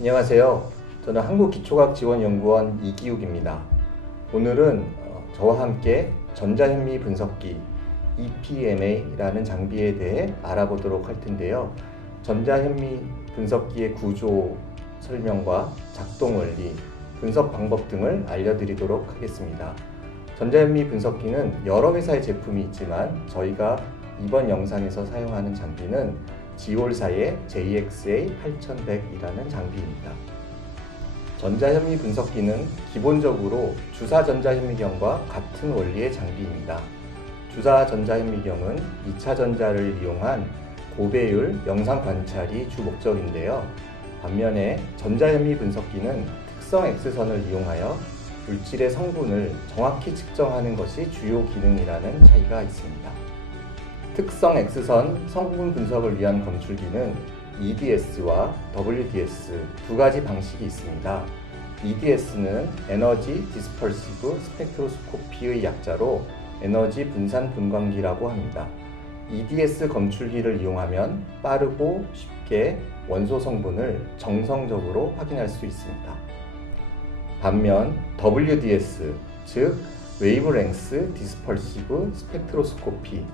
안녕하세요. 저는 한국기초과학지원연구원 이기욱입니다. 오늘은 저와 함께 전자현미 분석기 EPMA라는 장비에 대해 알아보도록 할 텐데요. 전자현미 분석기의 구조 설명과 작동 원리, 분석 방법 등을 알려드리도록 하겠습니다. 전자현미 분석기는 여러 회사의 제품이 있지만 저희가 이번 영상에서 사용하는 장비는 지올사의 JXA8100이라는 장비입니다. 전자현미 분석기는 기본적으로 주사 전자현미경과 같은 원리의 장비입니다. 주사 전자현미경은 2차 전자를 이용한 고배율 영상 관찰이 주 목적인데요. 반면에 전자현미 분석기는 특성 X선을 이용하여 물질의 성분을 정확히 측정하는 것이 주요 기능이라는 차이가 있습니다. 특성 X선 성분 분석을 위한 검출기는 EDS와 WDS 두 가지 방식이 있습니다. EDS는 에너지 디스퍼시브 스펙트로스코피의 약자로 에너지 분산 분광기라고 합니다. EDS 검출기를 이용하면 빠르고 쉽게 원소 성분을 정성적으로 확인할 수 있습니다. 반면 WDS, 즉 웨이브랭스 디스퍼시브 스펙트로스코피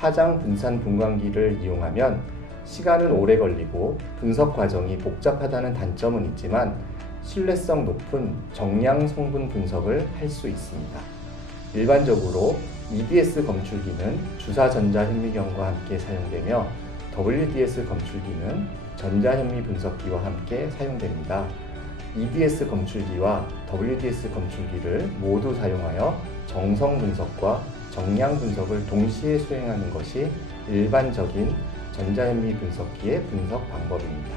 파장 분산 분광기를 이용하면 시간은 오래 걸리고 분석 과정이 복잡하다는 단점은 있지만 신뢰성 높은 정량 성분 분석을 할 수 있습니다. 일반적으로 EDS 검출기는 주사 전자현미경과 함께 사용되며 WDS 검출기는 전자현미 분석기와 함께 사용됩니다. EDS 검출기와 WDS 검출기를 모두 사용하여 정성 분석과 정량 분석을 동시에 수행하는 것이 일반적인 전자현미 분석기의 분석 방법입니다.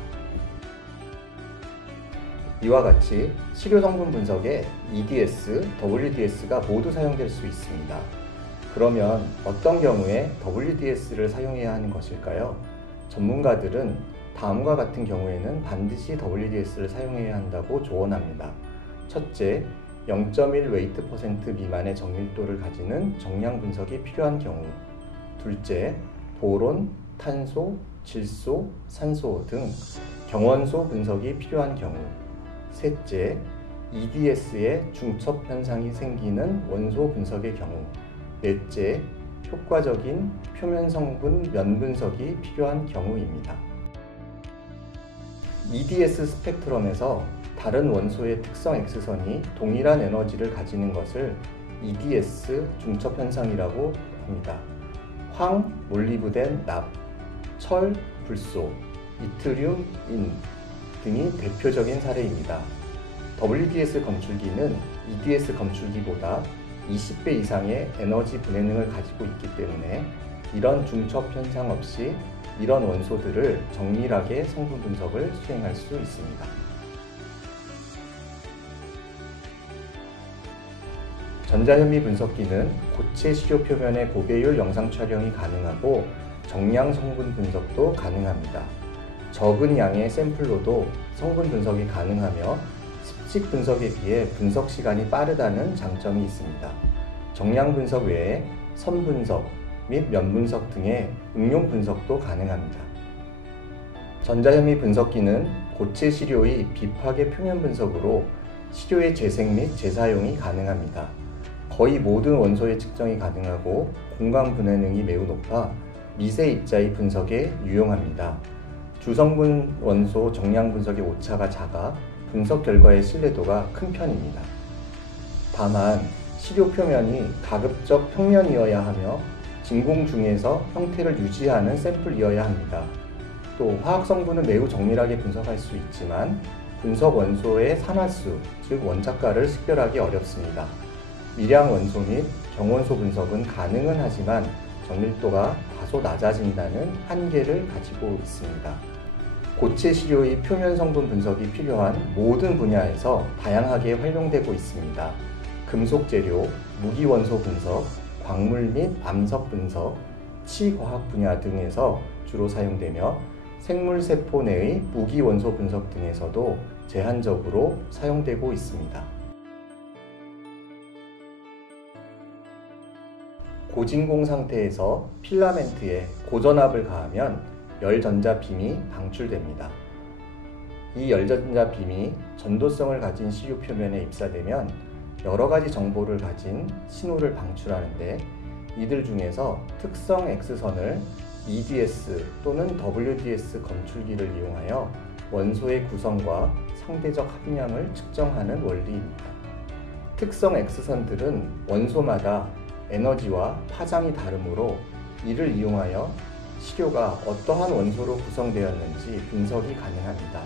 이와 같이 시료 성분 분석에 EDS, WDS가 모두 사용될 수 있습니다. 그러면 어떤 경우에 WDS를 사용해야 하는 것일까요? 전문가들은 다음과 같은 경우에는 반드시 WDS를 사용해야 한다고 조언합니다. 첫째, 0.1 웨이트 퍼센트 미만의 정밀도를 가지는 정량 분석이 필요한 경우. 둘째, 보론, 탄소, 질소, 산소 등 경원소 분석이 필요한 경우. 셋째, EDS의 중첩 현상이 생기는 원소 분석의 경우. 넷째, 효과적인 표면 성분 면 분석이 필요한 경우입니다. EDS 스펙트럼에서 다른 원소의 특성 X선이 동일한 에너지를 가지는 것을 EDS 중첩 현상이라고 합니다. 황, 몰리브덴, 납, 철, 불소, 이트륨, 인 등이 대표적인 사례입니다. WDS 검출기는 EDS 검출기보다 20배 이상의 에너지 분해능을 가지고 있기 때문에 이런 중첩 현상 없이 이런 원소들을 정밀하게 성분 분석을 수행할 수 있습니다. 전자현미 분석기는 고체 시료 표면의 고배율 영상 촬영이 가능하고 정량 성분 분석도 가능합니다. 적은 양의 샘플로도 성분 분석이 가능하며 습식 분석에 비해 분석 시간이 빠르다는 장점이 있습니다. 정량 분석 외에 선 분석 및 면 분석 등의 응용 분석도 가능합니다. 전자현미 분석기는 고체 시료의 비파괴 표면 분석으로 시료의 재생 및 재사용이 가능합니다. 거의 모든 원소의 측정이 가능하고 공간 분해능이 매우 높아 미세 입자의 분석에 유용합니다. 주성분 원소 정량 분석의 오차가 작아 분석 결과의 신뢰도가 큰 편입니다. 다만 시료 표면이 가급적 평면이어야 하며 진공 중에서 형태를 유지하는 샘플이어야 합니다. 또 화학 성분은 매우 정밀하게 분석할 수 있지만 분석 원소의 산화수, 즉 원자가를 식별하기 어렵습니다. 미량 원소 및 경원소 분석은 가능은 하지만 정밀도가 다소 낮아진다는 한계를 가지고 있습니다. 고체 시료의 표면 성분 분석이 필요한 모든 분야에서 다양하게 활용되고 있습니다. 금속 재료, 무기 원소 분석, 광물 및 암석 분석, 치과학 분야 등에서 주로 사용되며 생물세포 내의 무기 원소 분석 등에서도 제한적으로 사용되고 있습니다. 고진공 상태에서 필라멘트에 고전압을 가하면 열 전자 빔이 방출됩니다. 이 열전자 빔이 전도성을 가진 시료 표면에 입사되면 여러 가지 정보를 가진 신호를 방출하는데, 이들 중에서 특성 X선을 EDS 또는 WDS 검출기를 이용하여 원소의 구성과 상대적 합량을 측정하는 원리입니다. 특성 X선들은 원소마다 에너지와 파장이 다르므로 이를 이용하여 시료가 어떠한 원소로 구성되었는지 분석이 가능합니다.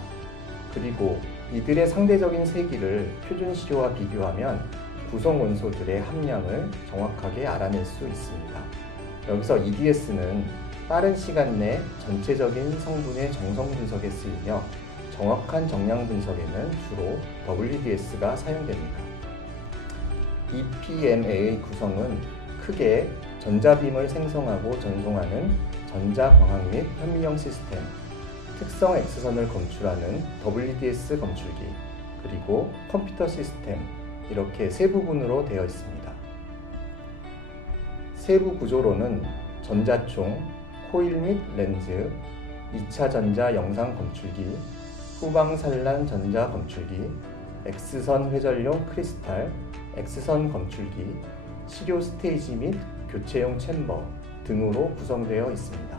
그리고 이들의 상대적인 세기를 표준 시료와 비교하면 구성 원소들의 함량을 정확하게 알아낼 수 있습니다. 여기서 EDS는 빠른 시간 내 전체적인 성분의 정성 분석에 쓰이며, 정확한 정량 분석에는 주로 WDS가 사용됩니다. EPMA의 구성은 크게 전자빔을 생성하고 전송하는 전자광학 및 현미경 시스템, 특성 X선을 검출하는 WDS 검출기, 그리고 컴퓨터 시스템, 이렇게 세 부분으로 되어 있습니다. 세부 구조로는 전자총, 코일 및 렌즈, 2차 전자 영상 검출기, 후방산란 전자 검출기, X선 회전용 크리스탈, X선 검출기, 시료 스테이지 및 교체용 챔버 등으로 구성되어 있습니다.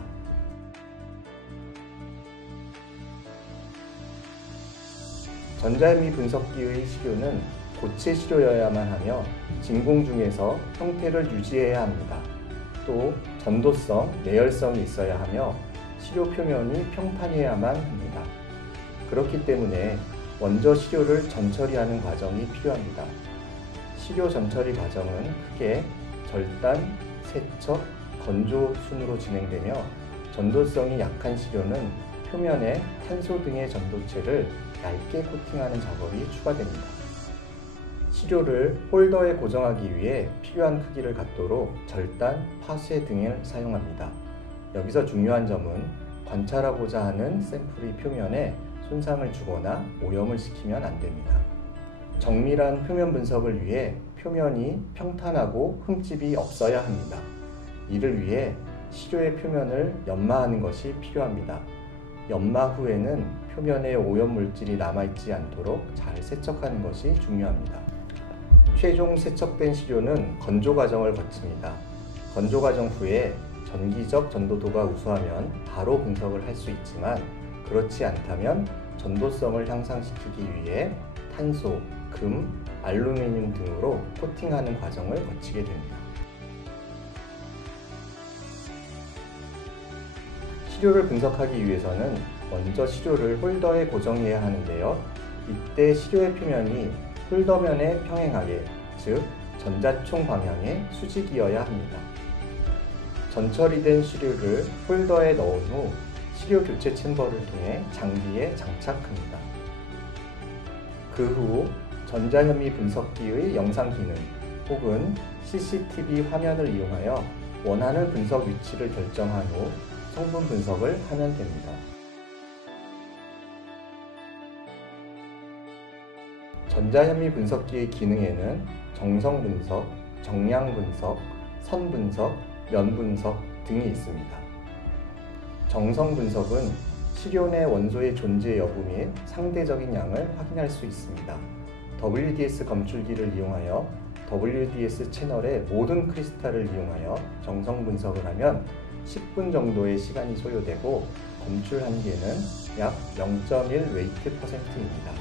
전자현미 분석기의 시료는 고체 시료여야만 하며 진공 중에서 형태를 유지해야 합니다. 또 전도성, 내열성이 있어야 하며 시료 표면이 평탄해야만 합니다. 그렇기 때문에 먼저 시료를 전처리하는 과정이 필요합니다. 시료 전처리 과정은 크게 절단, 세척, 건조 순으로 진행되며, 전도성이 약한 시료는 표면에 탄소 등의 전도체를 얇게 코팅하는 작업이 추가됩니다. 시료를 홀더에 고정하기 위해 필요한 크기를 갖도록 절단, 파쇄 등을 사용합니다. 여기서 중요한 점은 관찰하고자 하는 샘플의 표면에 손상을 주거나 오염을 시키면 안 됩니다. 정밀한 표면 분석을 위해 표면이 평탄하고 흠집이 없어야 합니다. 이를 위해 시료의 표면을 연마하는 것이 필요합니다. 연마 후에는 표면에 오염 물질이 남아있지 않도록 잘 세척하는 것이 중요합니다. 최종 세척된 시료는 건조 과정을 거칩니다. 건조 과정 후에 전기적 전도도가 우수하면 바로 분석을 할 수 있지만, 그렇지 않다면 전도성을 향상시키기 위해 탄소, 금, 알루미늄 등으로 코팅하는 과정을 거치게 됩니다. 시료를 분석하기 위해서는 먼저 시료를 홀더에 고정해야 하는데요. 이때 시료의 표면이 홀더면에 평행하게, 즉 전자총 방향의 수직이어야 합니다. 전처리된 시료를 홀더에 넣은 후 시료 교체 챔버를 통해 장비에 장착합니다. 그 후 전자현미 분석기의 영상 기능 혹은 CCTV 화면을 이용하여 원하는 분석 위치를 결정한 후 성분 분석을 하면 됩니다. 전자현미 분석기의 기능에는 정성 분석, 정량 분석, 선 분석, 면 분석 등이 있습니다. 정성 분석은 시료 내 원소의 존재 여부 및 상대적인 양을 확인할 수 있습니다. WDS 검출기를 이용하여 WDS 채널의 모든 크리스탈을 이용하여 정성 분석을 하면 10분 정도의 시간이 소요되고, 검출 한계는 약 0.1 웨이트 %입니다.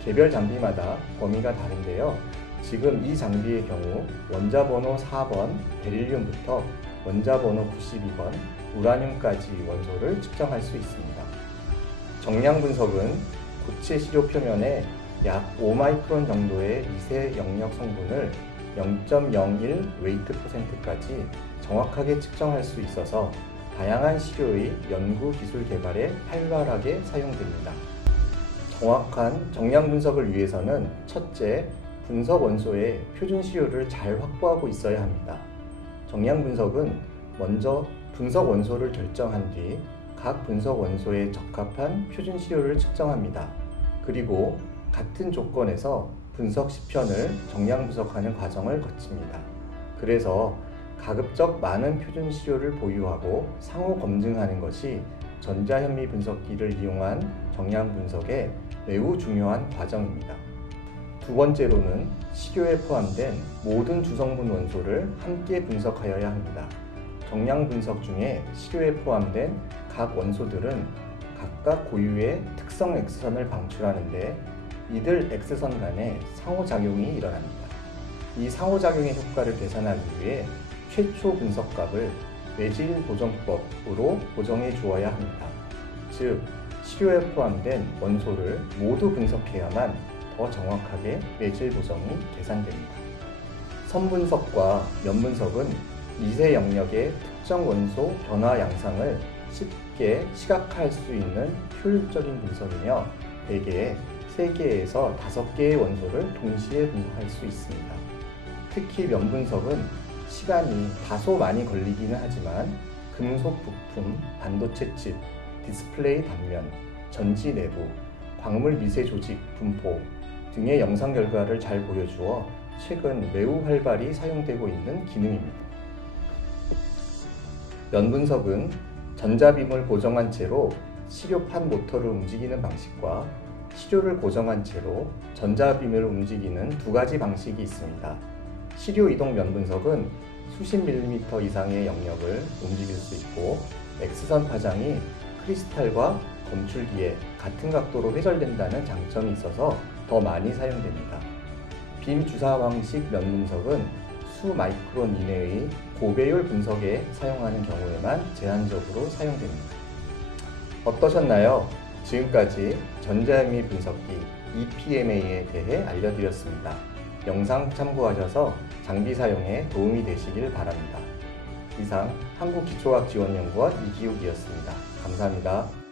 개별 장비마다 범위가 다른데요. 지금 이 장비의 경우 원자 번호 4번 베릴륨부터 원자 번호 92번 우라늄까지 원소를 측정할 수 있습니다. 정량 분석은 고체 시료 표면에 약 5마이크론 정도의 미세 영역 성분을 0.01 웨이트 %까지 정확하게 측정할 수 있어서 다양한 시료의 연구 기술 개발에 활발하게 사용됩니다. 정확한 정량 분석을 위해서는 첫째, 분석 원소의 표준 시료를 잘 확보하고 있어야 합니다. 정량 분석은 먼저 분석 원소를 결정한 뒤 각 분석 원소에 적합한 표준 시료를 측정합니다. 그리고 같은 조건에서 분석 시편을 정량 분석하는 과정을 거칩니다. 그래서 가급적 많은 표준 시료를 보유하고 상호 검증하는 것이 전자현미 분석기를 이용한 정량 분석에 매우 중요한 과정입니다. 두 번째로는 시료에 포함된 모든 주성분 원소를 함께 분석하여야 합니다. 정량 분석 중에 시료에 포함된 각 원소들은 각각 고유의 특성 X선을 방출하는데 이들 X선 간에 상호작용이 일어납니다. 이 상호작용의 효과를 계산하기 위해 최초 분석값을 매질 보정법으로 보정해 주어야 합니다. 즉, 시료에 포함된 원소를 모두 분석해야만 더 정확하게 매질 보정이 계산됩니다. 선분석과 면분석은 미세 영역의 특정 원소 변화 양상을 쉽게 시각화할 수 있는 효율적인 분석이며 대개 3개에서 5개의 원소를 동시에 분석할 수 있습니다. 특히 면분석은 시간이 다소 많이 걸리기는 하지만 금속 부품, 반도체 칩, 디스플레이 단면, 전지 내부, 광물 미세 조직 분포 등의 영상 결과를 잘 보여주어 최근 매우 활발히 사용되고 있는 기능입니다. 면분석은 전자빔을 고정한 채로 시료판 모터를 움직이는 방식과 시료를 고정한 채로 전자빔을 움직이는 두 가지 방식이 있습니다. 시료 이동 면분석은 수십 밀리미터 이상의 영역을 움직일 수 있고 X선 파장이 크리스탈과 검출기에 같은 각도로 회절된다는 장점이 있어서 더 많이 사용됩니다. 빔 주사 방식 면분석은 수 마이크론 이내의 고배율 분석에 사용하는 경우에만 제한적으로 사용됩니다. 어떠셨나요? 지금까지 전자현미 분석기 EPMA에 대해 알려드렸습니다. 영상 참고하셔서 장비 사용에 도움이 되시길 바랍니다. 이상 한국기초과학지원연구원 이기욱이었습니다. 감사합니다.